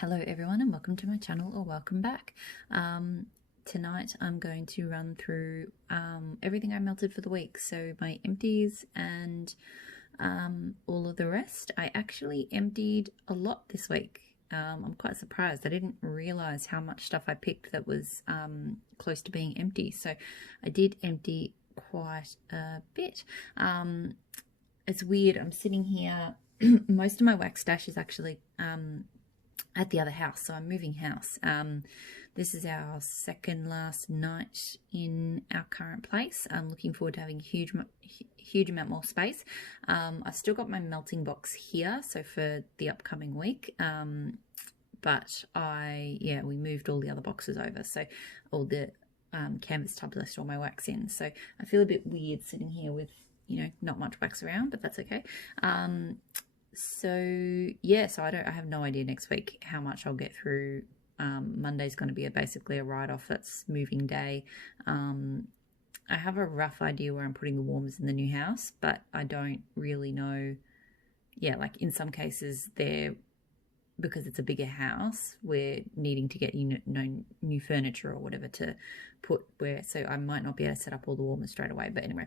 Hello everyone and welcome to my channel, or welcome back. Tonight I'm going to run through everything I melted for the week, so my empties and all of the rest. I actually emptied a lot this week. I'm quite surprised. I didn't realize how much stuff I picked that was close to being empty, so I did empty quite a bit. It's weird, I'm sitting here. Most of my wax stash is actually at the other house, so I'm moving house. This is our second last night in our current place. I'm looking forward to having huge amount more space. I've still got my melting box here, so for the upcoming week, but we moved all the other boxes over, so all the canvas tubs I store my wax in. So I feel a bit weird sitting here with, you know, not much wax around, but that's okay. So I have no idea next week how much I'll get through. Monday's going to be basically a write-off. That's moving day. I have a rough idea where I'm putting the warmers in the new house, but I don't really know. Yeah, like in some cases because it's a bigger house, we're needing to get new furniture or whatever to put where, so I might not be able to set up all the warmers straight away, but anyway,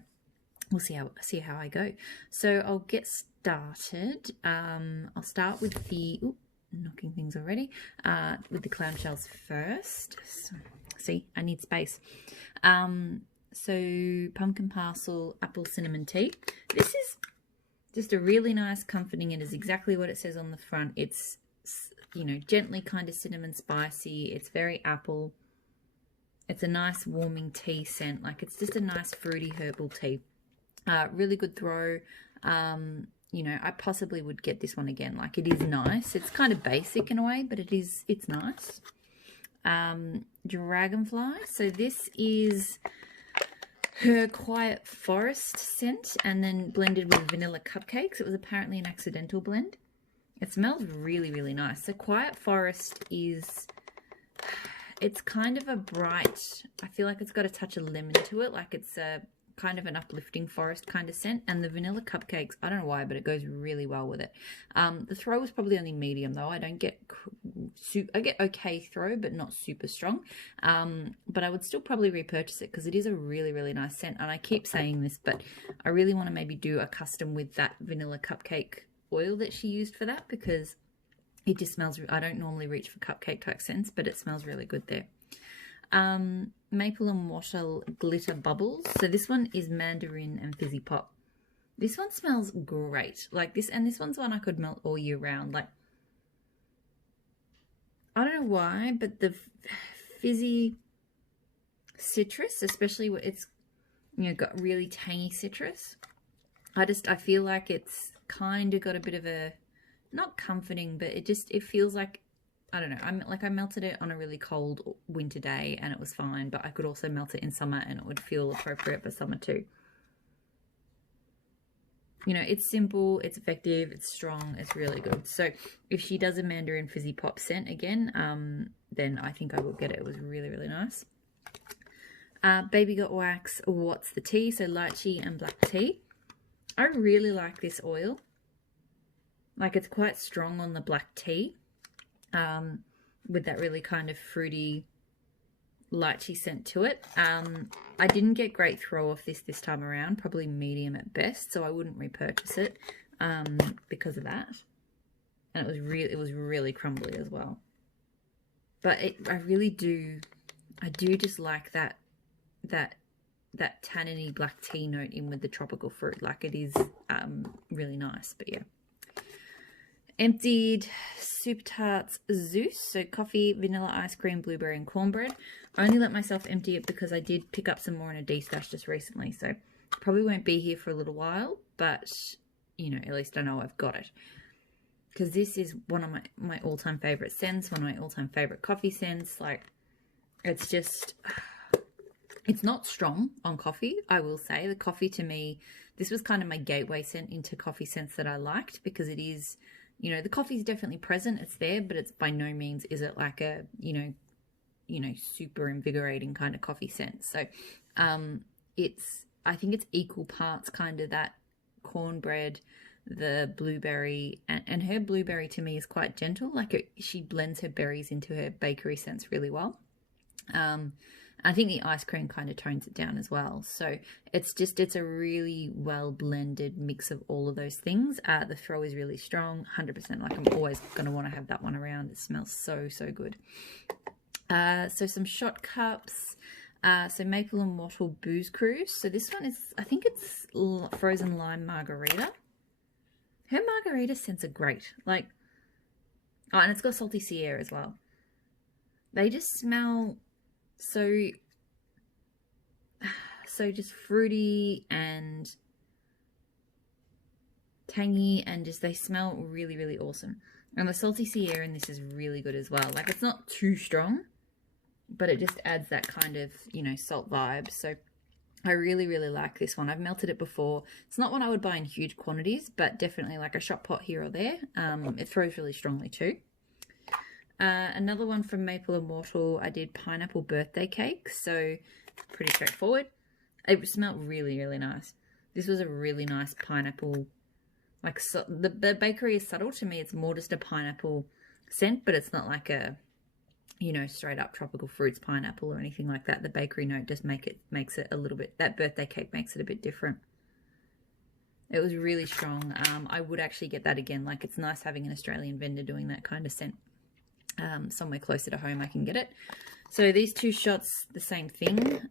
we'll see how I go. So I'll get started. I'll start with the knocking things already, with the clamshells first. So, see, I need space. So pumpkin parcel apple cinnamon tea. This is just a really nice, comforting. It is exactly what it says on the front. It's, you know, gently kind of cinnamon spicy. It's very apple. It's a nice warming tea scent. Like, it's just a nice fruity herbal tea. Really good throw. You know, I possibly would get this one again. Like, it is nice. It's kind of basic in a way, but it's nice. Dragonfly. So this is her Quiet Forest scent and then blended with vanilla cupcakes. It was apparently an accidental blend. It smells really, really nice. So Quiet Forest it's kind of a bright, I feel like it's got a touch of lemon to it. Like, it's a kind of an uplifting forest kind of scent, and the vanilla cupcakes, I don't know why, but it goes really well with it. The throw was probably only medium though. I get okay throw, but not super strong. But I would still probably repurchase it because it is a really, really nice scent. And I keep saying this, but I really want to maybe do a custom with that vanilla cupcake oil that she used for that, because it just smells, I don't normally reach for cupcake type scents, but it smells really good there. Maple and Wattle Glitter Bubbles. So this one is Mandarin and Fizzy Pop. This one smells great. Like this, and this one's one I could melt all year round. Like, I don't know why, but the fizzy citrus, especially when it's, you know, got really tangy citrus. I feel like it's kind of got a bit of a, not comforting, but it feels like, I don't know, I melted it on a really cold winter day and it was fine, but I could also melt it in summer and it would feel appropriate for summer too. You know, it's simple, it's effective, it's strong, it's really good. So if she does a Mandarin Fizzy Pop scent again, then I think I will get it. It was really, really nice. Baby Got Wax, What's the Tea? So lychee and black tea. I really like this oil. Like, it's quite strong on the black tea. With that really kind of fruity lychee scent to it. I didn't get great throw off this time around, probably medium at best, so I wouldn't repurchase it because of that. And it was really crumbly as well. But I do just like that tanniny black tea note in with the tropical fruit. Like, it is really nice. But yeah. Emptied Super Tarts Zeus, so coffee, vanilla ice cream, blueberry and cornbread. I only let myself empty it because I did pick up some more in a D-stash just recently, so probably won't be here for a little while, but, you know, at least I know I've got it. Because this is one of my all-time favourite scents, one of my all-time favourite coffee scents. Like, it's just, it's not strong on coffee, I will say. The coffee, to me, this was kind of my gateway scent into coffee scents that I liked, because it is, you know, the coffee is definitely present, it's there, but it's by no means is it like a, you know, super invigorating kind of coffee scent. So, I think it's equal parts kind of that cornbread, the blueberry, and her blueberry to me is quite gentle. Like she blends her berries into her bakery scents really well. I think the ice cream kind of tones it down as well. So it's a really well blended mix of all of those things. The throw is really strong, 100%. Like I'm always going to want to have that one around. It smells so, so good. So some shot cups. So maple and wattle booze cruise. So this one is, I think it's frozen lime margarita. Her margarita scents are great. Like, oh, and it's got salty sea air as well. They just smell so just fruity and tangy, and just they smell really, really awesome. And the salty sea air in this is really good as well. Like it's not too strong, but it just adds that kind of, you know, salt vibe. So I really, really like this one. I've melted it before. It's not one I would buy in huge quantities, but definitely like a shot pot here or there. It throws really strongly too. Another one from Maple and Wattle, I did pineapple birthday cake. So pretty straightforward. It smelled really, really nice. This was a really nice pineapple. Like so, the bakery is subtle. To me, it's more just a pineapple scent, but it's not like a, you know, straight up tropical fruits pineapple or anything like that. The bakery note just makes it a little bit, that birthday cake makes it a bit different. It was really strong. I would actually get that again. Like it's nice having an Australian vendor doing that kind of scent. Somewhere closer to home I can get it. So these two shots, the same thing.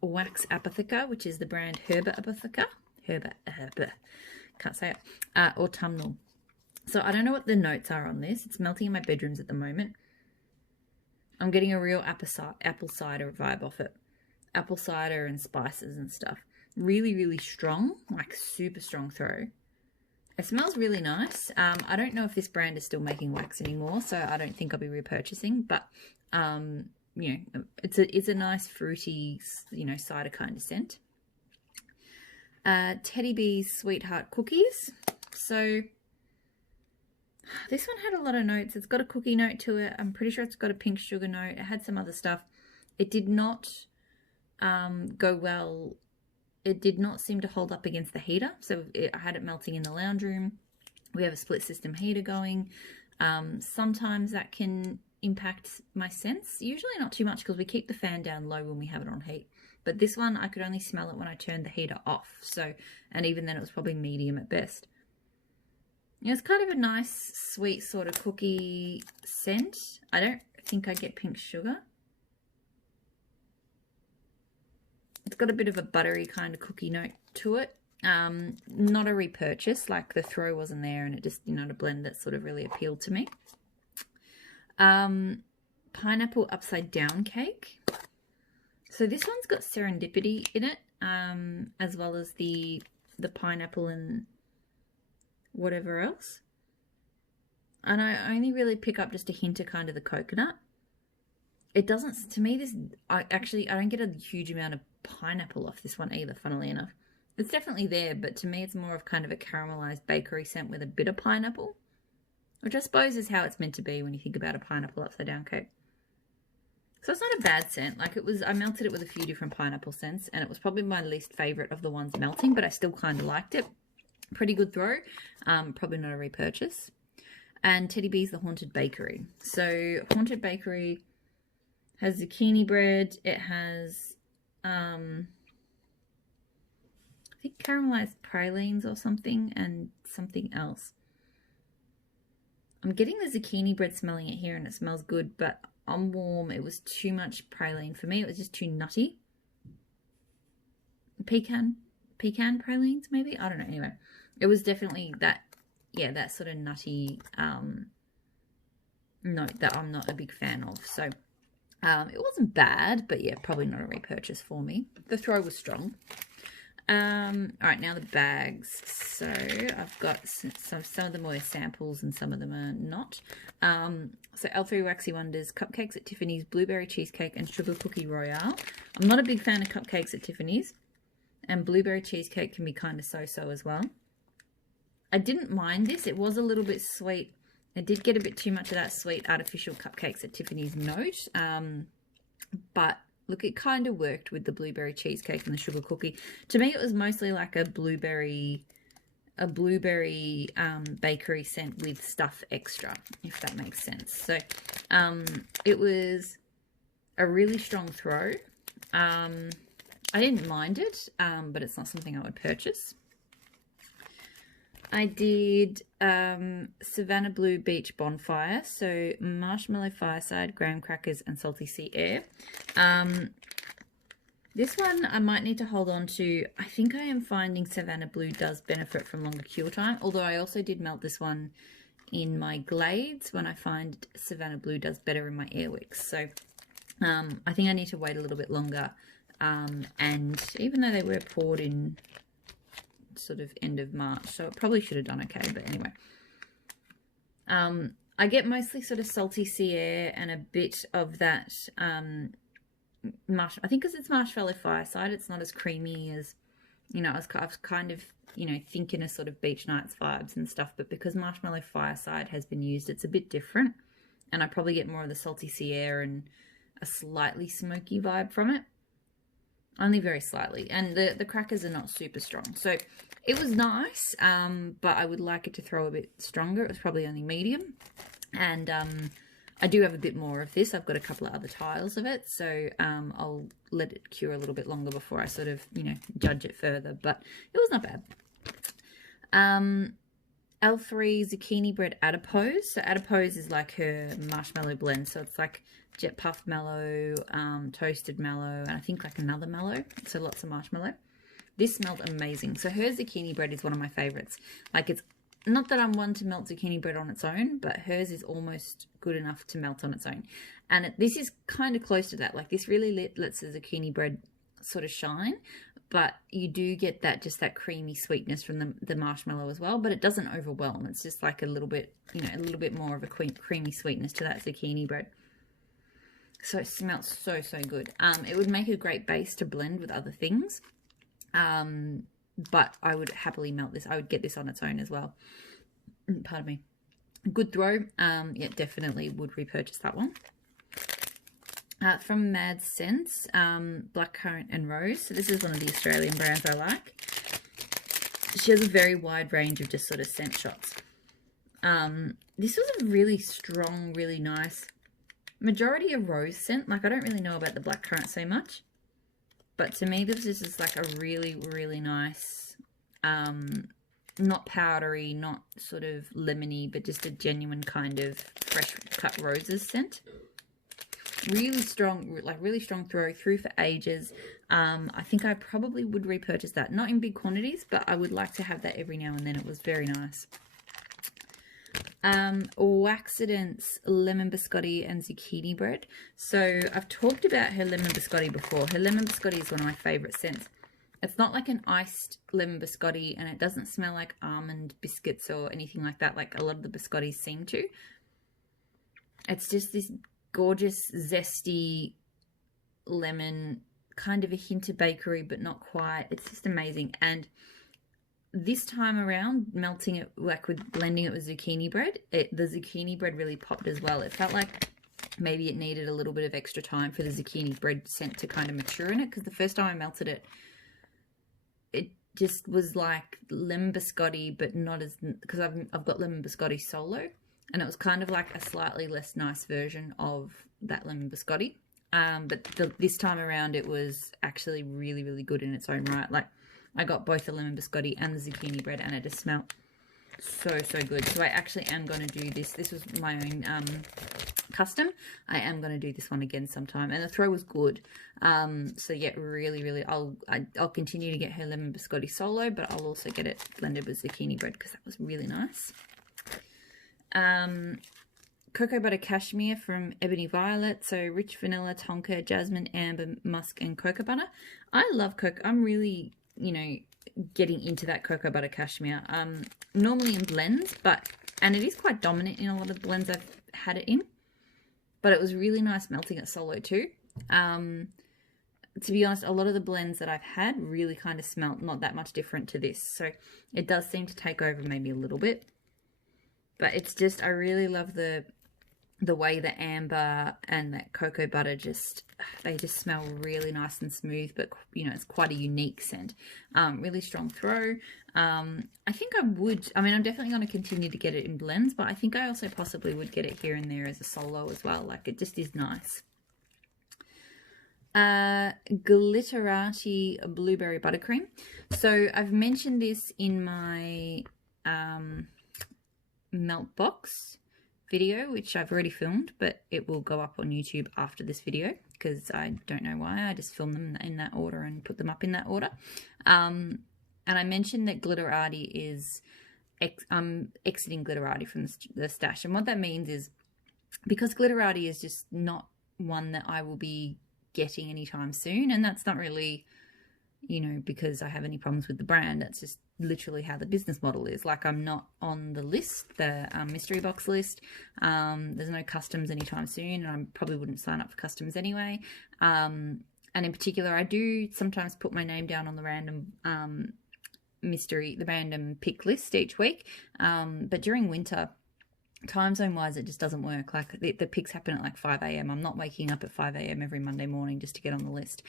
Wax Apotheca, which is the brand Herba Apotheca. Herba, can't say it. Autumnal. So I don't know what the notes are on this. It's melting in my bedrooms at the moment. I'm getting a real apple cider vibe off it. Apple cider and spices and stuff. Really, really strong, like super strong throw. It smells really nice. I don't know if this brand is still making wax anymore, so I don't think I'll be repurchasing, but you know, it's a nice fruity, you know, cider kind of scent. Teddy Bee's Sweetheart Cookies. So this one had a lot of notes. It's got a cookie note to it. I'm pretty sure it's got a pink sugar note. It had some other stuff. It did not go well. It did not seem to hold up against the heater. So I had it melting in the lounge room. We have a split system heater going. Sometimes that can impact my scents. Usually not too much because we keep the fan down low when we have it on heat. But this one, I could only smell it when I turned the heater off. So, and even then it was probably medium at best. Yeah, it's kind of a nice, sweet sort of cookie scent. I don't think I get pink sugar. It's got a bit of a buttery kind of cookie note to it. Not a repurchase, like the throw wasn't there and it just, you know, a blend that sort of really appealed to me. Pineapple upside down cake. So this one's got serendipity in it, as well as the pineapple and whatever else. And I only really pick up just a hint of kind of the coconut. It doesn't, to me, I don't get a huge amount of pineapple off this one either, funnily enough. It's definitely there, but to me it's more of kind of a caramelized bakery scent with a bit of pineapple, which I suppose is how it's meant to be when you think about a pineapple upside down cake. So it's not a bad scent. Like I melted it with a few different pineapple scents, and it was probably my least favorite of the ones melting, but I still kind of liked it. Pretty good throw. Probably not a repurchase. And Teddy Bee's The Haunted Bakery. So Haunted Bakery has zucchini bread. It has, I think caramelized pralines or something, and something else. I'm getting the zucchini bread smelling it here, and it smells good, but on warm, it was too much praline for me. It was just too nutty. Pecan pralines, maybe? I don't know. Anyway, it was definitely that, yeah, that sort of nutty note that I'm not a big fan of. So it wasn't bad, but yeah, probably not a repurchase for me. The throw was strong. All right, now the bags. So I've got some of them are samples and some of them are not. So L3 Waxy Wonders, Cupcakes at Tiffany's, Blueberry Cheesecake, and Sugar Cookie Royale. I'm not a big fan of cupcakes at Tiffany's, and blueberry cheesecake can be kind of so-so as well. I didn't mind this. It was a little bit sweet. I did get a bit too much of that sweet artificial Cupcakes at Tiffany's note, but look, it kind of worked with the blueberry cheesecake and the sugar cookie. To me, it was mostly like a blueberry a blueberry bakery scent with stuff extra, if that makes sense. So it was a really strong throw. I didn't mind it, but it's not something I would purchase. I did Savannah Blue Beach Bonfire, so marshmallow fireside, graham crackers, and salty sea air. This one I might need to hold on to. I think I am finding Savannah Blue does benefit from longer cure time, although I also did melt this one in my Glades when I find Savannah Blue does better in my Airwicks. So I think I need to wait a little bit longer. And even though they were poured in sort of end of March, so it probably should have done okay, but anyway. I get mostly sort of salty sea air and a bit of that I think because it's marshmallow fireside, it's not as creamy as, you know, I was kind of, you know, thinking of sort of beach nights vibes and stuff, but because marshmallow fireside has been used, it's a bit different, and I probably get more of the salty sea air and a slightly smoky vibe from it, only very slightly, and the crackers are not super strong, so it was nice, but I would like it to throw a bit stronger. It was probably only medium, and I do have a bit more of this. I've got a couple of other tiles of it, so I'll let it cure a little bit longer before I sort of, you know, judge it further, but it was not bad. L3 Zucchini Bread Adipose. So Adipose is like her marshmallow blend, so it's like jet puffed mallow, toasted mallow, and I think like another mallow, so lots of marshmallow. This smelled amazing. So her zucchini bread is one of my favorites. Like, it's not that I'm one to melt zucchini bread on its own, but hers is almost good enough to melt on its own. And this is kind of close to that. Like, this really lets the zucchini bread sort of shine, but you do get that, just that creamy sweetness from the marshmallow as well, but it doesn't overwhelm. It's just like a little bit, you know, a little bit more of a creamy sweetness to that zucchini bread. So it smells so, so good. It would make a great base to blend with other things. But I would happily melt this. I would get this on its own as well. Pardon me. Good throw. Yeah, definitely would repurchase that one. From Mad Sense, Blackcurrant and Rose. So this is one of the Australian brands I like. She has a very wide range of just sort of scent shots. This was a really strong, really nice, majority of rose scent. Like, I don't really know about the blackcurrant so much, but to me this is just like a really, really nice, not powdery, not sort of lemony, but just a genuine kind of fresh cut roses scent. Really strong, like really strong throw through for ages. I think I probably would repurchase that, not in big quantities, but I would like to have that every now and then. It was very nice. Waxident's Lemon Biscotti and Zucchini Bread. So I've talked about her Lemon Biscotti before. Her Lemon Biscotti is one of my favourite scents. It's not like an iced lemon biscotti, and it doesn't smell like almond biscuits or anything like that, like a lot of the biscottis seem to. It's just this gorgeous, zesty lemon, kind of a hint of bakery, but not quite. It's just amazing. And this time around, melting it, like with blending it with zucchini bread, the zucchini bread really popped as well. It felt like maybe it needed a little bit of extra time for the zucchini bread scent to kind of mature in it, because the first time I melted it, it just was like lemon biscotti, but not as, because I've got lemon biscotti solo, and it was kind of like a slightly less nice version of that lemon biscotti. But this time around, it was actually really, really good in its own right. Like, I got both the lemon biscotti and the zucchini bread, and it just smelled so, so good. So I actually am going to do this. This was my own custom. I am going to do this one again sometime, and the throw was good. So yeah, really, really, I'll continue to get her lemon biscotti solo, but I'll also get it blended with zucchini bread because that was really nice. Cocoa Butter Cashmere from Ebony Violet. So rich vanilla, tonka, jasmine, amber, musk, and cocoa butter. I love cocoa. I'm really, you know, getting into that cocoa butter cashmere. Normally in blends, and it is quite dominant in a lot of the blends I've had it in. But it was really nice melting it solo too. To be honest, a lot of the blends that I've had really kind of smelt not that much different to this. So it does seem to take over maybe a little bit. But it's just, I really love the the way the amber and that cocoa butter they just smell really nice and smooth, but you know, it's quite a unique scent. Really strong throw. I think I mean, I'm definitely going to continue to get it in blends, but I think I also possibly would get it here and there as a solo as well. Like, it just is nice. Glitterati Blueberry Buttercream. So I've mentioned this in my melt box video, which I've already filmed, but it will go up on YouTube after this video because I don't know why. I just filmed them in that order and put them up in that order. And I mentioned that Glitterati is, I'm exiting Glitterati from the stash. And what that means is, because Glitterati is just not one that I will be getting anytime soon, and that's not really, you know, because I have any problems with the brand. That's just literally how the business model is. Like, I'm not on the list, the mystery box list. There's no customs anytime soon, and I probably wouldn't sign up for customs anyway. And in particular, I do sometimes put my name down on the random the random pick list each week. But during winter, time zone wise, it just doesn't work. Like, the picks happen at like 5 a.m. I'm not waking up at 5 a.m. every Monday morning just to get on the list.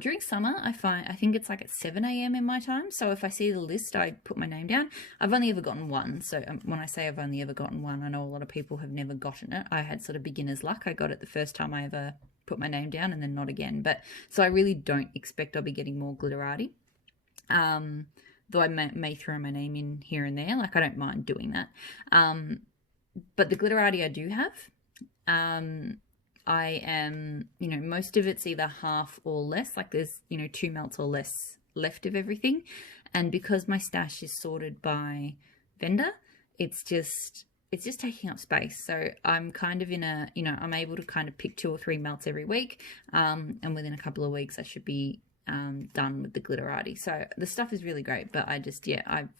During summer, I think it's like at 7 a.m. in my time. So if I see the list, I put my name down. I've only ever gotten one. So when I say I've only ever gotten one, I know a lot of people have never gotten it. I had sort of beginner's luck. I got it the first time I ever put my name down, and then not again. But so I really don't expect I'll be getting more Glitterati. Though I may throw my name in here and there. Like, I don't mind doing that. But the Glitterati I do have, I am, you know, most of it's either half or less. Like, there's, you know, 2 melts or less left of everything. And because my stash is sorted by vendor, it's just taking up space. So I'm kind of in a, you know, I'm able to kind of pick 2 or 3 melts every week. And within a couple of weeks, I should be done with the Glitterati. So the stuff is really great, but I've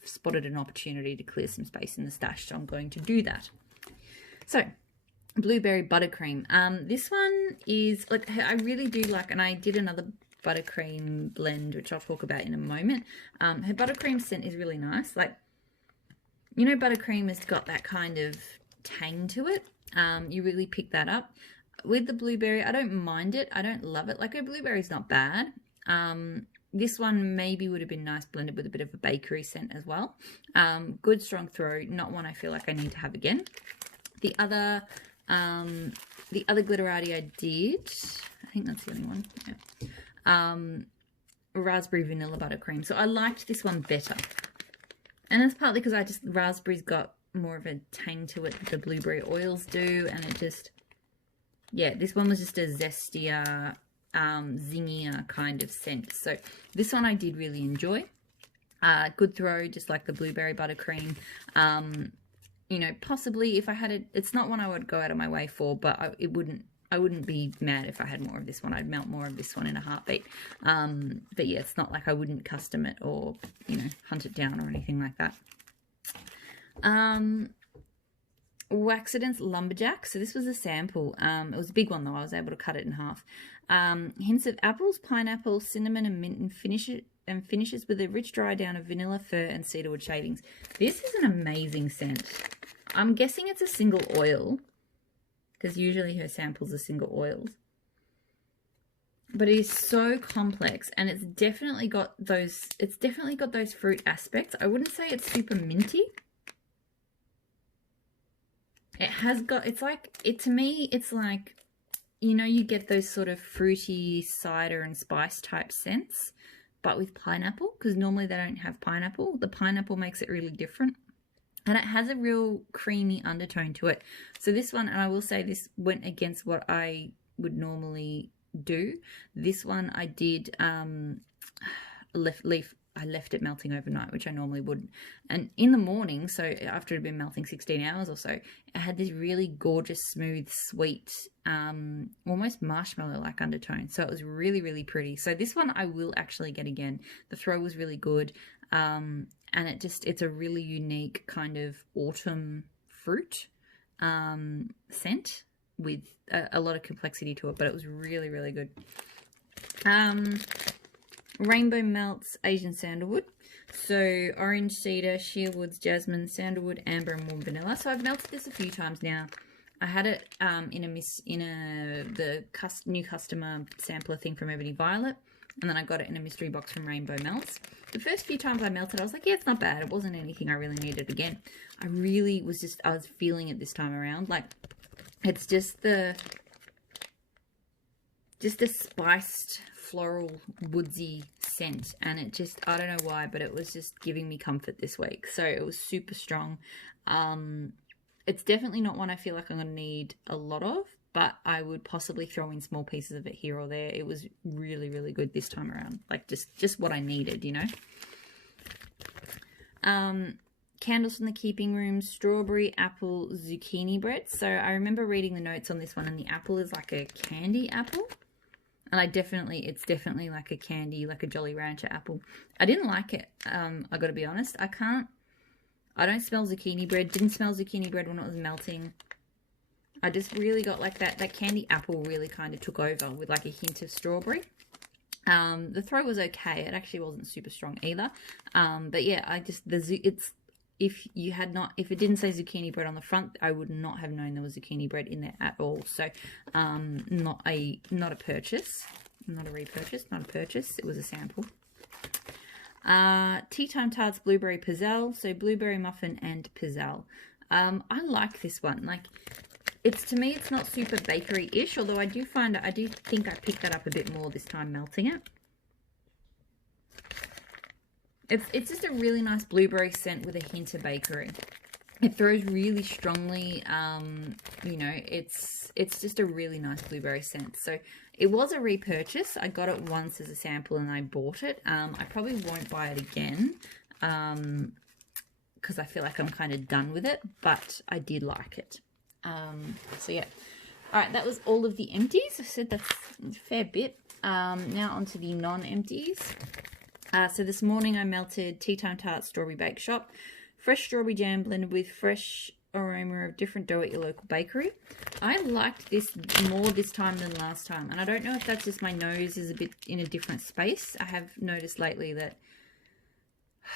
spotted an opportunity to clear some space in the stash, so I'm going to do that. So, Blueberry Buttercream. This one is, like, I really do like, and I did another Buttercream blend, which I'll talk about in a moment. Her Buttercream scent is really nice. Like, you know, Buttercream has got that kind of tang to it. You really pick that up. With the blueberry, I don't mind it. I don't love it. Like, a blueberry's not bad. This one maybe would have been nice blended with a bit of a bakery scent as well. Good strong throw, not one I feel like I need to have again. The other Glitterati I did, I think that's the only one. Yeah. Raspberry Vanilla Buttercream. So I liked this one better. And that's partly because raspberry's got more of a tang to it that the blueberry oils do. And it just, yeah, this one was just a zestier, zingier kind of scent. So this one I did really enjoy. Good throw, just like the Blueberry Buttercream. You know, possibly if I had it, it's not one I would go out of my way for, but I wouldn't be mad if I had more of this one. I'd melt more of this one in a heartbeat. But yeah, it's not like I wouldn't custom it or, you know, hunt it down or anything like that. Waxidence Lumberjack. So this was a sample. It was a big one though. I was able to cut it in half. Hints of apples, pineapple, cinnamon, and mint, and finishes with a rich dry down of vanilla, fir, and cedarwood shavings. This is an amazing scent. I'm guessing it's a single oil, because usually her samples are single oils. But it is so complex, and it's definitely got those fruit aspects. I wouldn't say it's super minty. It has got, to me, it's like, you know, you get those sort of fruity cider and spice type scents, but with pineapple, because normally they don't have pineapple. The pineapple makes it really different. And it has a real creamy undertone to it. So this one, and I will say this went against what I would normally do. This one I did I left it melting overnight, which I normally wouldn't. And in the morning, so after it had been melting 16 hours or so, it had this really gorgeous, smooth, sweet, almost marshmallow-like undertone. So it was really, really pretty. So this one I will actually get again. The throw was really good. And it's a really unique kind of autumn fruit scent with a lot of complexity to it, but it was really, really good. Rainbow Melts Asian Sandalwood. So orange cedar, sheerwoods, jasmine, sandalwood, amber, and warm vanilla. So I've melted this a few times now. I had it in the new customer sampler thing from Ebony Violet, and then I got it in a mystery box from Rainbow Melts. The first few times I melted, I was like, yeah, it's not bad. It wasn't anything I really needed again. I was feeling it this time around. Like, it's just the spiced, floral, woodsy scent, and it just, I don't know why, but it was just giving me comfort this week. So it was super strong. It's definitely not one I feel like I'm going to need a lot of, but I would possibly throw in small pieces of it here or there. It was really, really good this time around. Like, just what I needed, you know. Candles from the Keeping Room, strawberry, apple, zucchini bread. So I remember reading the notes on this one, and the apple is like a candy apple. And it's definitely like a candy, like a Jolly Rancher apple. I didn't like it. I got to be honest. I don't smell zucchini bread. Didn't smell zucchini bread when it was melting. I just really got like that candy apple really kind of took over with like a hint of strawberry. The throw was okay. It actually wasn't super strong either. But yeah, if it didn't say zucchini bread on the front, I would not have known there was zucchini bread in there at all. So, not a purchase, not a repurchase, not a purchase. It was a sample. Tea Time Tarts Blueberry Pizzelle. So blueberry muffin and pizzelle. I like this one. Like, to me, it's not super bakery-ish, although I do think I picked that up a bit more this time melting it. It's just a really nice blueberry scent with a hint of bakery. It throws really strongly, you know, it's just a really nice blueberry scent. So it was a repurchase. I got it once as a sample and I bought it. I probably won't buy it again because I feel like I'm kind of done with it, but I did like it. So yeah. All right, that was all of the empties. I said that's a fair bit. Now onto the non-empties. So this morning I melted Tea Time Tart Strawberry Bake Shop. Fresh strawberry jam blended with fresh aroma of different dough at your local bakery. I liked this more this time than last time. And I don't know if that's just my nose is a bit in a different space. I have noticed lately that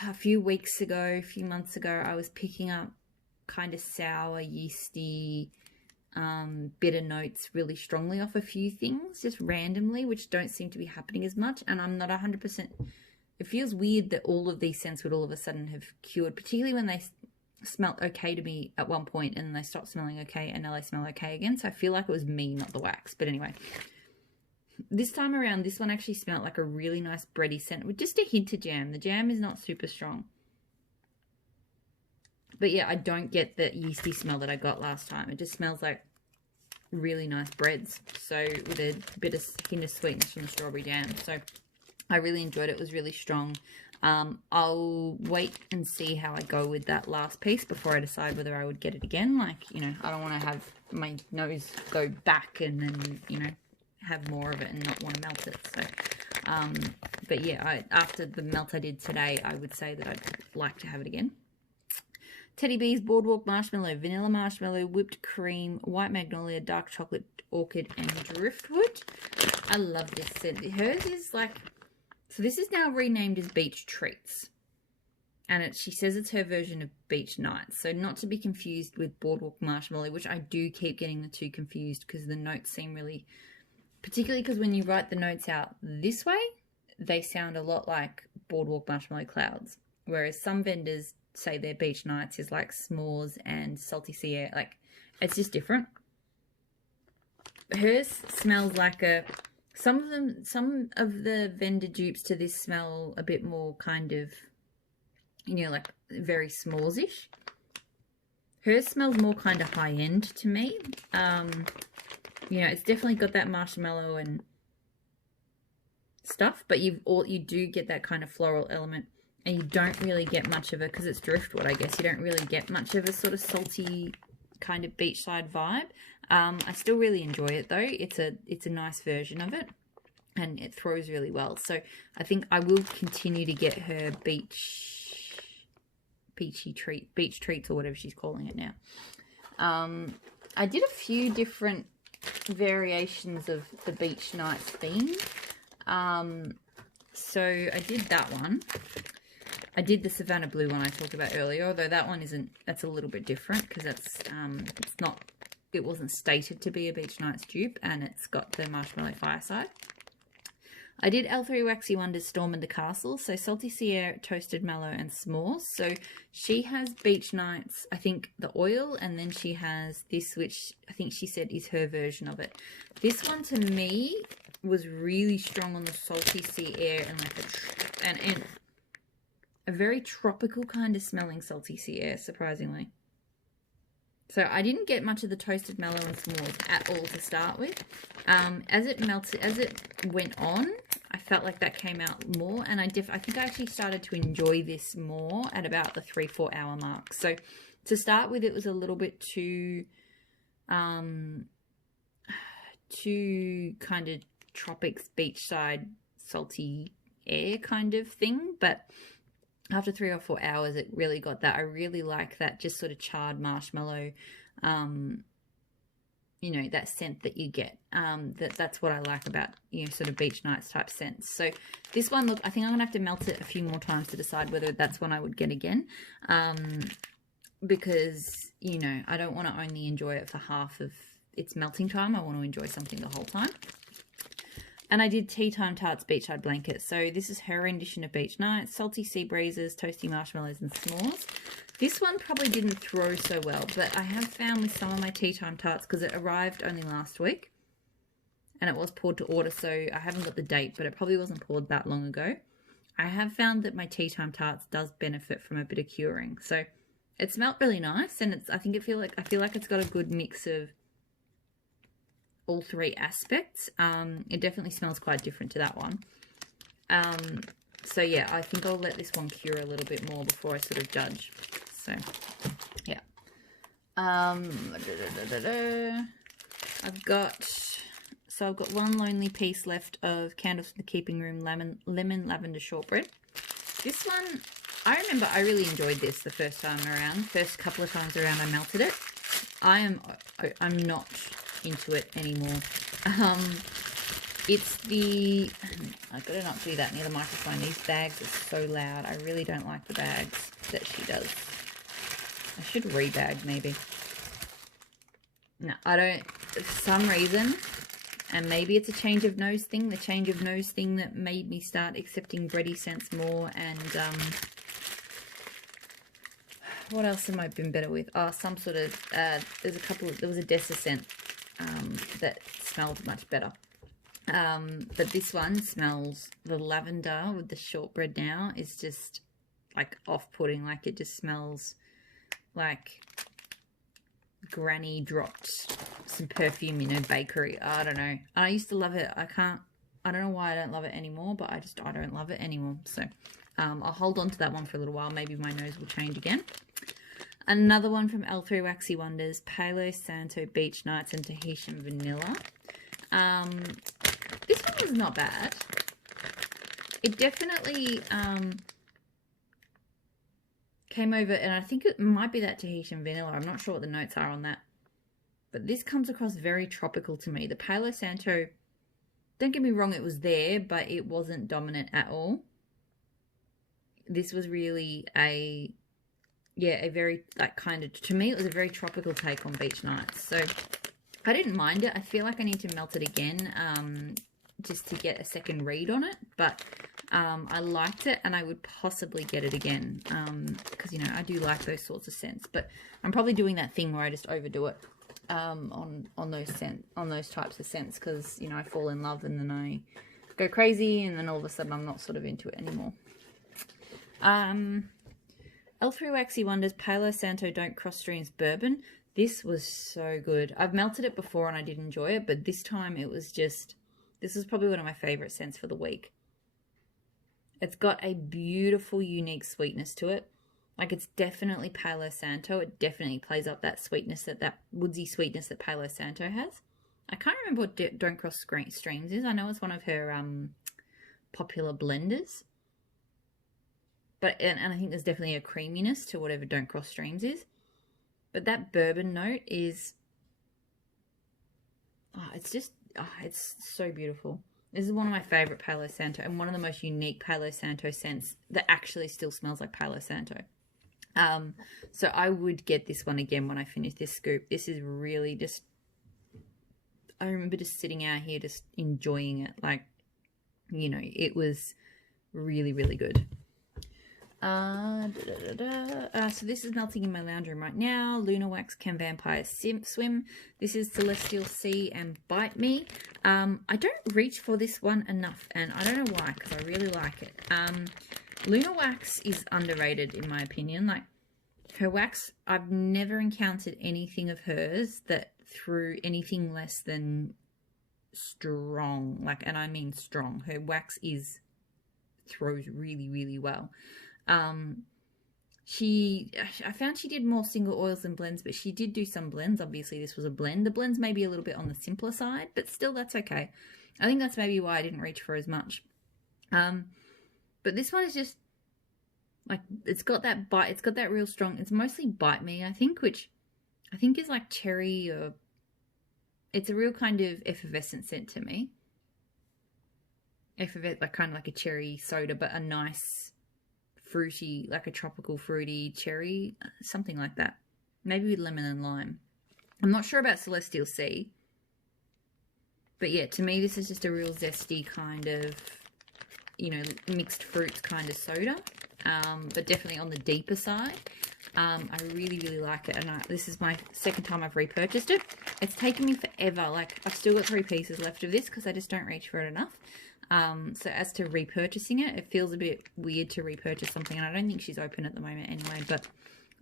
a few months ago, I was picking up kind of sour, yeasty, bitter notes really strongly off a few things, just randomly, which don't seem to be happening as much. And I'm not 100%... It feels weird that all of these scents would all of a sudden have cured, particularly when they smelt okay to me at one point and then they stopped smelling okay and now they smell okay again. So I feel like it was me, not the wax. But anyway, this time around, this one actually smelled like a really nice bready scent with just a hint of jam. The jam is not super strong. But yeah, I don't get the yeasty smell that I got last time. It just smells like really nice breads. So with a bit of hint of sweetness from the strawberry jam. So I really enjoyed it. It was really strong. I'll wait and see how I go with that last piece before I decide whether I would get it again. Like, you know, I don't want to have my nose go back and then, you know, have more of it and not want to melt it. So, but yeah, after the melt I did today, I would say that I'd like to have it again. Teddy Bees, Boardwalk Marshmallow, Vanilla Marshmallow, Whipped Cream, White Magnolia, Dark Chocolate, Orchid, and Driftwood. I love this scent. Hers is like... So this is now renamed as Beach Treats. And she says it's her version of Beach Nights. So not to be confused with Boardwalk Marshmallow, which I do keep getting the two confused because the notes seem really... Particularly because when you write the notes out this way, they sound a lot like Boardwalk Marshmallow Clouds. Whereas some vendors say their Beach Nights is like s'mores and salty sea air. Like, it's just different. Hers smells like a... Some of the vendor dupes to this smell a bit more kind of, you know, like very s'mores-ish. Hers smells more kind of high-end to me. You know, it's definitely got that marshmallow and stuff, but you do get that kind of floral element, and you don't really get much of it because it's driftwood, I guess. You don't really get much of a sort of salty kind of beachside vibe. I still really enjoy it though. It's a nice version of it and it throws really well. So I think I will continue to get her beach treats or whatever she's calling it now. I did a few different variations of the beach nights theme. So I did that one. I did the Savannah Blue one I talked about earlier, although that one that's a little bit different because it's not it wasn't stated to be a Beach Nights dupe, and it's got the Marshmallow Fireside. I did L3 Waxy Wonders Storm in the Castle, so Salty Sea Air, Toasted Mallow, and S'mores. So she has Beach Nights, I think the oil, and then she has this, which I think she said is her version of it. This one to me was really strong on the Salty Sea Air and like a very tropical kind of smelling Salty Sea Air, surprisingly. So I didn't get much of the Toasted Mallow and S'mores at all to start with. As it melted, as it went on, I felt like that came out more, and I think I actually started to enjoy this more at about the 3-4 hour mark. So to start with, it was a little bit too kind of tropics, beachside, salty air kind of thing, but after 3 or 4 hours, it really got that. I really like that just sort of charred marshmallow, you know, that scent that you get. That's what I like about, you know, sort of Beach Nights type scents. So this one, look, I think I'm going to have to melt it a few more times to decide whether that's one I would get again. Because, you know, I don't want to only enjoy it for half of its melting time. I want to enjoy something the whole time. And I did Tea Time Tarts Beachside Blanket. So this is her rendition of Beach Nights. Salty sea breezes, toasty marshmallows, and s'mores. This one probably didn't throw so well, but I have found with some of my Tea Time Tarts, because it arrived only last week, and it was poured to order, so I haven't got the date, but it probably wasn't poured that long ago. I have found that my Tea Time Tarts does benefit from a bit of curing. So it smelled really nice, and I feel like it's got a good mix of all three aspects. It definitely smells quite different to that one. So yeah, I think I'll let this one cure a little bit more before I sort of judge. So yeah. I've got one lonely piece left of Candles in the Keeping Room lemon lavender shortbread. This one, I remember I really enjoyed this the first time around. First couple of times around I melted it. I'm not into it anymore. It's the, I've got to not do that near the microphone. These bags are so loud. I really don't like the bags that she does. I should rebag maybe. No, I don't, for some reason, and maybe it's a change of nose thing, the change of nose thing that made me start accepting bready scents more. And what else have I been better with? Oh, some sort of, there was a Dessa scent that smelled much better. But this one smells, the lavender with the shortbread now is just like off-putting. Like it just smells like granny dropped some perfume in a bakery. I don't know. And I used to love it. I don't know why I don't love it anymore, but I don't love it anymore. So I'll hold on to that one for a little while. Maybe my nose will change again. Another one from L3 Waxy Wonders, Palo Santo Beach Nights and Tahitian Vanilla. This one was not bad. It definitely came over, and I think it might be that Tahitian Vanilla. I'm not sure what the notes are on that. But this comes across very tropical to me. The Palo Santo, don't get me wrong, it was there, but it wasn't dominant at all. This was really a very, like, kind of, to me, it was a very tropical take on Beach Nights. So I didn't mind it. I feel like I need to melt it again just to get a second read on it. But I liked it, and I would possibly get it again because, you know, I do like those sorts of scents. But I'm probably doing that thing where I just overdo it on those types of scents because, you know, I fall in love and then I go crazy and then all of a sudden I'm not sort of into it anymore. L3 Waxy Wonders Palo Santo Don't Cross Streams Bourbon. This was so good. I've melted it before and I did enjoy it, but this time it was just, this is probably one of my favorite scents for the week. It's got a beautiful, unique sweetness to it. Like, it's definitely Palo Santo. It definitely plays up that sweetness, that woodsy sweetness that Palo Santo has. I can't remember what Don't Cross Streams is. I know it's one of her popular blenders. But, and I think there's definitely a creaminess to whatever Don't Cross Streams is. But that bourbon note is, it's so beautiful. This is one of my favorite Palo Santo and one of the most unique Palo Santo scents that actually still smells like Palo Santo. So I would get this one again when I finish this scoop. This is really just, I remember just sitting out here just enjoying it. Like, you know, it was really, really good. So this is melting in my lounge room right now. Luna Wax Can Vampire Swim. This is Celestial Sea and Bite Me. I don't reach for this one enough, and I don't know why, because I really like it. Luna Wax is underrated in my opinion. Like, her wax, I've never encountered anything of hers that threw anything less than strong. Like, and I mean strong. Her wax throws really, really well. I found she did more single oils than blends, but she did do some blends. Obviously this was a blend. The blends may be a little bit on the simpler side, but still that's okay. I think that's maybe why I didn't reach for as much. But this one is just like, it's got that bite, it's got that real strong, it's mostly Bite Me, I think, which I think is like cherry, or it's a real kind of effervescent scent to me. Like kind of like a cherry soda, but a nice fruity, like a tropical fruity cherry, something like that. Maybe with lemon and lime. I'm not sure about Celestial Sea. But yeah, to me this is just a real zesty kind of, you know, mixed fruits kind of soda. But definitely on the deeper side. I really, really like it. And this is my second time I've repurchased it. It's taken me forever. Like, I've still got 3 pieces left of this because I just don't reach for it enough. So as to repurchasing it, it feels a bit weird to repurchase something, and I don't think she's open at the moment anyway, but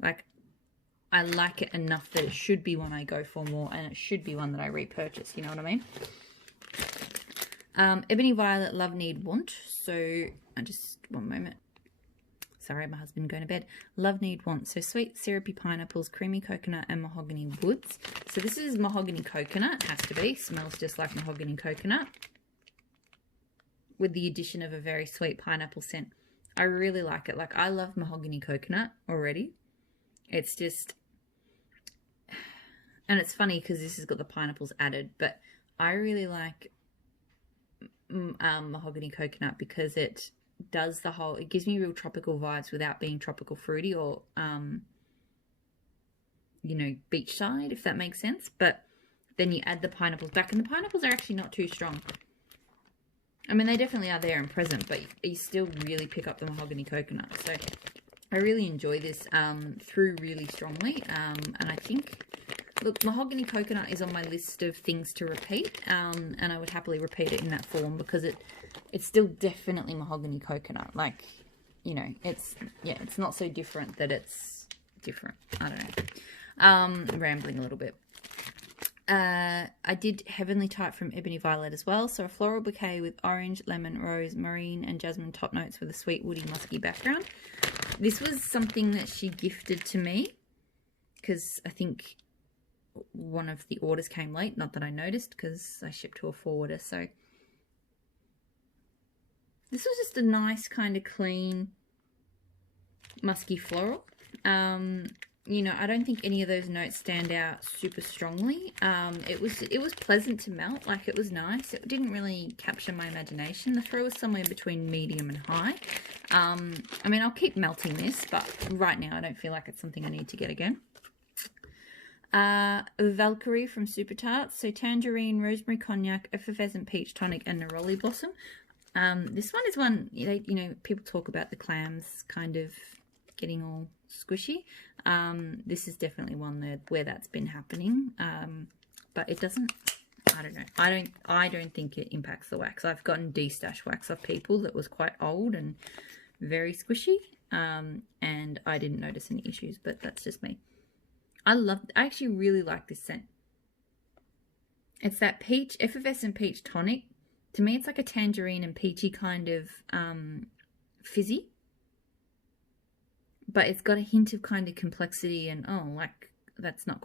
like, I like it enough that it should be one I go for more, and it should be one that I repurchase, you know what I mean? Ebony Violet Love Need Want. So one moment. Sorry, my husband going to bed. Love Need Want. So sweet syrupy pineapples, creamy coconut, and mahogany woods. So this is mahogany coconut. Has to be. Smells just like mahogany coconut, with the addition of a very sweet pineapple scent. I really like it. Like, I love mahogany coconut already. It's just, and it's funny because this has got the pineapples added, but I really like mahogany coconut because it does the whole, it gives me real tropical vibes without being tropical fruity or, you know, beachside, if that makes sense. But then you add the pineapples back, and the pineapples are actually not too strong. I mean, they definitely are there and present, but you still really pick up the mahogany coconut. So I really enjoy this through really strongly. And I think, look, mahogany coconut is on my list of things to repeat. And I would happily repeat it in that form because it's still definitely mahogany coconut. Like, you know, it's not so different that it's different. I don't know. I'm rambling a little bit. I did Heavenly Type from Ebony Violet as well. So a floral bouquet with orange, lemon, rose, marine, and jasmine top notes with a sweet, woody, musky background. This was something that she gifted to me because I think one of the orders came late. Not that I noticed because I shipped to a forwarder. So this was just a nice kind of clean, musky floral. You know, I don't think any of those notes stand out super strongly. It was pleasant to melt, like it was nice. It didn't really capture my imagination. The throw was somewhere between medium and high. I mean, I'll keep melting this, but right now I don't feel like it's something I need to get again. Valkyrie from Super Tarts. So tangerine, rosemary cognac, effervescent peach tonic, and neroli blossom. This one is one, you know, people talk about the clams kind of getting all squishy. This is definitely one where that's been happening. But it doesn't, I don't know. I don't think it impacts the wax. I've gotten de-stash wax off people that was quite old and very squishy. And I didn't notice any issues, but that's just me. I actually really like this scent. It's that peach, effervescent peach tonic. To me, it's like a tangerine and peachy kind of fizzy. But it's got a hint of kind of complexity and, oh, like, that's not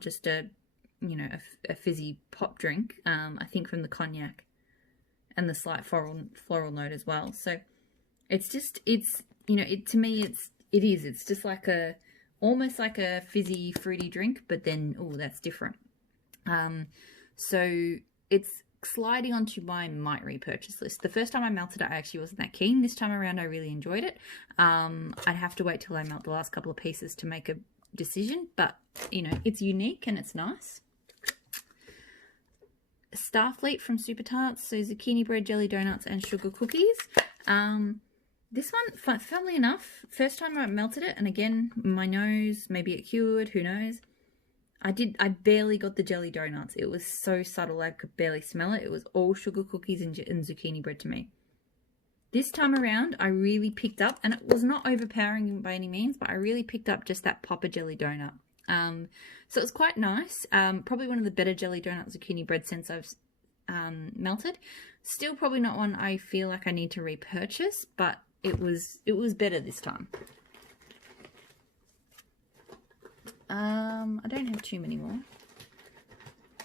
just a, you know, a fizzy pop drink. I think from the cognac and the slight floral note as well. So it's just, you know, to me, it's just like almost like a fizzy fruity drink, but then, oh, that's different. So it's sliding onto my might repurchase list. The first time I melted it, I actually wasn't that keen. This time around, I really enjoyed it. I'd have to wait till I melt the last couple of pieces to make a decision, but you know, it's unique and it's nice. Starfleet from Super Tarts, so zucchini bread, jelly donuts, and sugar cookies. This one, funnily enough, first time I melted it, and again, my nose, maybe it cured, who knows. I barely got the jelly donuts. It was so subtle, I could barely smell it. It was all sugar cookies and zucchini bread to me. This time around, I really picked up, and it was not overpowering by any means, but I really picked up just that pop of jelly donut. So it was quite nice. Probably one of the better jelly donut zucchini bread scents I've melted. Still probably not one I feel like I need to repurchase, but it was better this time. I don't have too many more.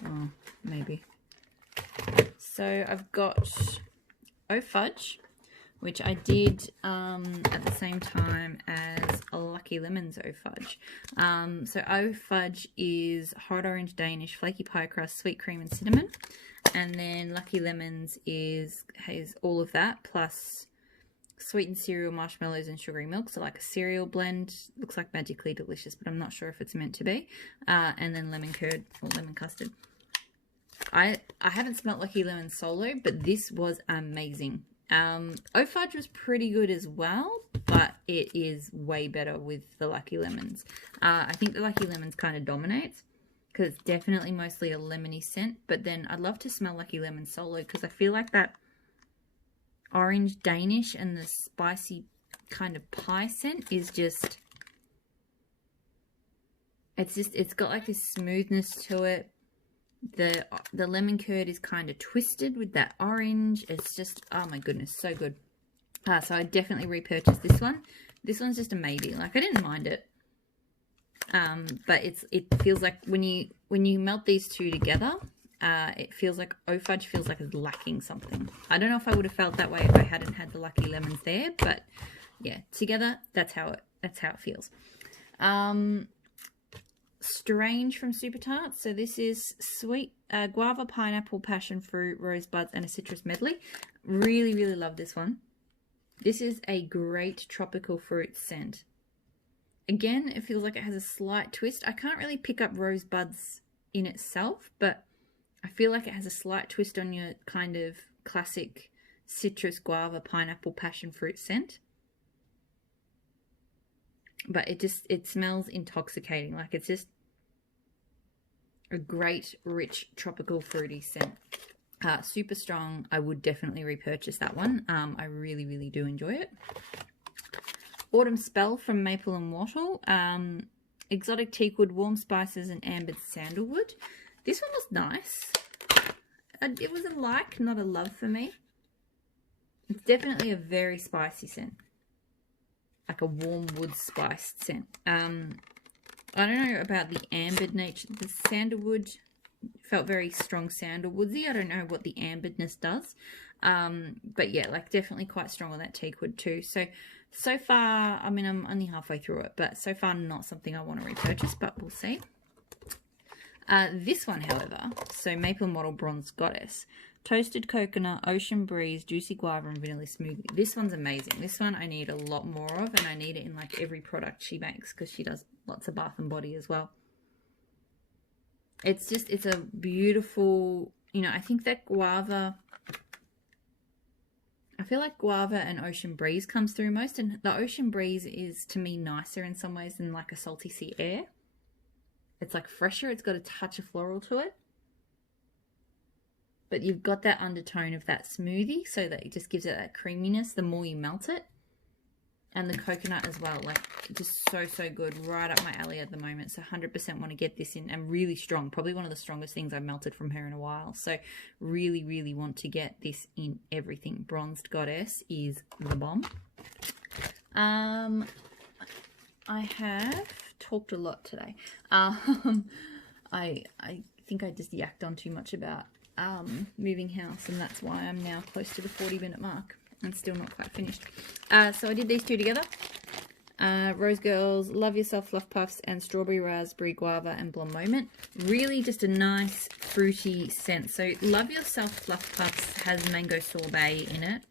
Oh, maybe. So I've got Oh Fudge, which I did at the same time as Lucky Lemon's Oh Fudge. So Oh Fudge is hot orange Danish, flaky pie crust, sweet cream and cinnamon. And then Lucky Lemon's has all of that, plus sweetened cereal, marshmallows and sugary milk. So like a cereal blend. Looks like magically delicious, but I'm not sure if it's meant to be. And then lemon curd or lemon custard. I haven't smelt Lucky Lemon solo, but this was amazing. Oh Fudge was pretty good as well, but it is way better with the Lucky Lemons. I think the Lucky Lemons kind of dominates because it's definitely mostly a lemony scent, but then I'd love to smell Lucky Lemon solo because I feel like that orange Danish and the spicy kind of pie scent is just, it's got like this smoothness to it. The lemon curd is kind of twisted with that orange. It's just, oh my goodness, so good. So I definitely repurchased this one. This one's just a maybe. Like, I didn't mind it. But it feels like when you melt these two together, it feels like Oh Fudge feels like it's lacking something. I don't know if I would have felt that way if I hadn't had the Lucky Lemons there, but yeah, together that's how it feels. Strange from Super Tarts. So this is sweet guava, pineapple, passion fruit, rosebuds, and a citrus medley. Really, really love this one. This is a great tropical fruit scent. Again, it feels like it has a slight twist. I can't really pick up rosebuds in itself, but I feel like it has a slight twist on your kind of classic citrus, guava, pineapple, passion fruit scent. But it smells intoxicating. Like, it's just a great, rich, tropical, fruity scent. Super strong. I would definitely repurchase that one. I really, really do enjoy it. Autumn Spell from Maple and Wattle. Exotic teakwood, warm spices, and ambered sandalwood. This one was nice. It was a like, not a love for me. It's definitely a very spicy scent. Like a warm wood spiced scent. I don't know about the ambered nature. The sandalwood felt very strong sandalwoodsy. I don't know what the amberedness does. But yeah, like definitely quite strong on that teakwood too. So far, I mean, I'm only halfway through it, but so far not something I want to repurchase, but we'll see. This one, however, so Maple and Wattle Bronze Goddess. Toasted coconut, ocean breeze, juicy guava, and vanilla smoothie. This one's amazing. This one I need a lot more of, and I need it in like every product she makes because she does lots of bath and body as well. It's a beautiful, you know, I think that guava, I feel like guava and ocean breeze comes through most, and the ocean breeze is to me nicer in some ways than like a salty sea air. It's like fresher, it's got a touch of floral to it. But you've got that undertone of that smoothie, so that it just gives it that creaminess the more you melt it. And the coconut as well, like just so good, right up my alley at the moment. So 100% want to get this in, and really strong, probably one of the strongest things I've melted from her in a while. So really want to get this in everything. Bronzed Goddess is the bomb. I have talked a lot today. I think I just yacked on too much about moving house, and that's why I'm now close to the 40-minute mark and still not quite finished. So I did these two together. Rose Girls, Love Yourself Fluff Puffs, and Strawberry Raspberry Guava and Blonde Moment. Really just a nice fruity scent. So Love Yourself Fluff Puffs has mango sorbet in it.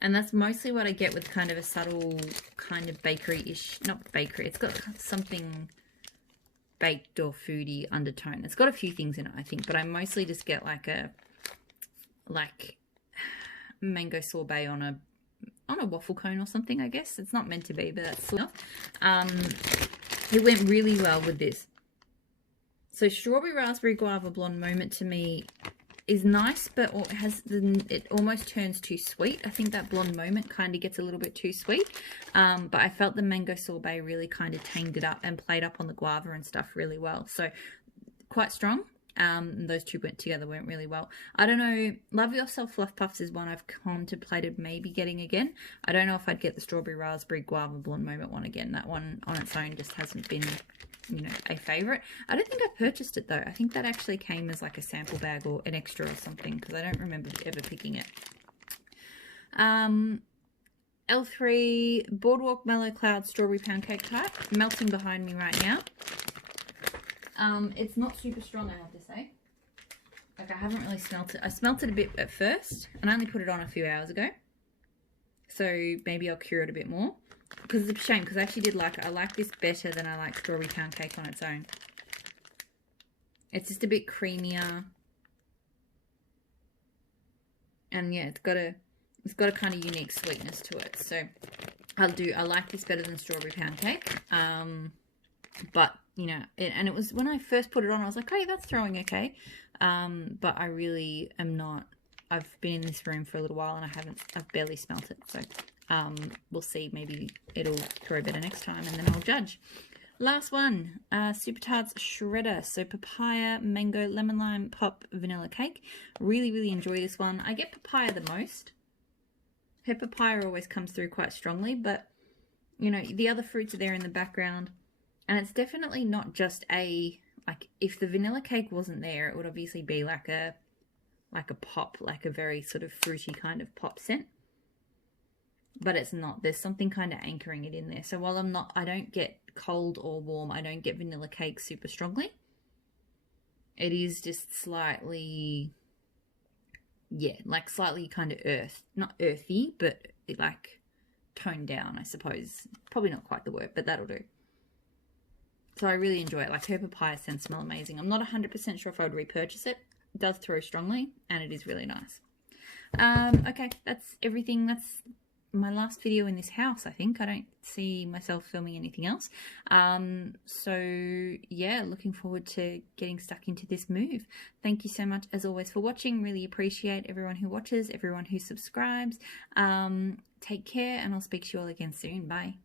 And that's mostly what I get with kind of a subtle kind of bakery-ish, not bakery, it's got something baked or foodie undertone. It's got a few things in it, I think, but I mostly just get like mango sorbet on a waffle cone or something, I guess. It's not meant to be, but that's enough. It went really well with this. So strawberry raspberry guava blonde moment to me is nice, but it almost turns too sweet. I think that blonde moment kind of gets a little bit too sweet. But I felt the mango sorbet really kind of tamed it up and played up on the guava and stuff really well. So quite strong. Those two went really well. I don't know. Love Yourself Fluff Puffs is one I've contemplated maybe getting again. I don't know if I'd get the strawberry raspberry guava blonde moment one again. That one on its own just hasn't been, you know, a favorite. I don't think I purchased it though. I think that actually came as like a sample bag or an extra or something, because I don't remember ever picking it. L3 Boardwalk Mellow Cloud Strawberry Pound Cake type, melting behind me right now. It's not super strong, I have to say. Like, I haven't really smelt it. I smelt it a bit at first, and I only put it on a few hours ago. So maybe I'll cure it a bit more. Because it's a shame, because I actually I like this better than I like strawberry pound cake on its own. It's just a bit creamier. And yeah, it's got a kind of unique sweetness to it. So I like this better than strawberry pound cake. But you know, and it was when I first put it on, I was like, hey, that's throwing okay. But I really am not. I've been in this room for a little while and I've barely smelt it. So we'll see. Maybe it'll throw better next time, and then I'll judge. Last one, Super Tarts Shredder. So papaya, mango, lemon lime, pop, vanilla cake. Really, really enjoy this one. I get papaya the most. Her papaya always comes through quite strongly, but you know, the other fruits are there in the background. And it's definitely not just like, if the vanilla cake wasn't there, it would obviously be like a pop, like a very sort of fruity kind of pop scent. But it's not. There's something kind of anchoring it in there. So while I don't get cold or warm, I don't get vanilla cake super strongly. It is just slightly, yeah, like slightly kind of not earthy, but like toned down, I suppose. Probably not quite the word, but that'll do. So I really enjoy it. Like, her papaya scents smell amazing. I'm not 100% sure if I would repurchase it. It does throw strongly, and it is really nice. Okay, that's everything. That's my last video in this house, I think. I don't see myself filming anything else. So, yeah, looking forward to getting stuck into this move. Thank you so much, as always, for watching. Really appreciate everyone who watches, everyone who subscribes. Take care, and I'll speak to you all again soon. Bye.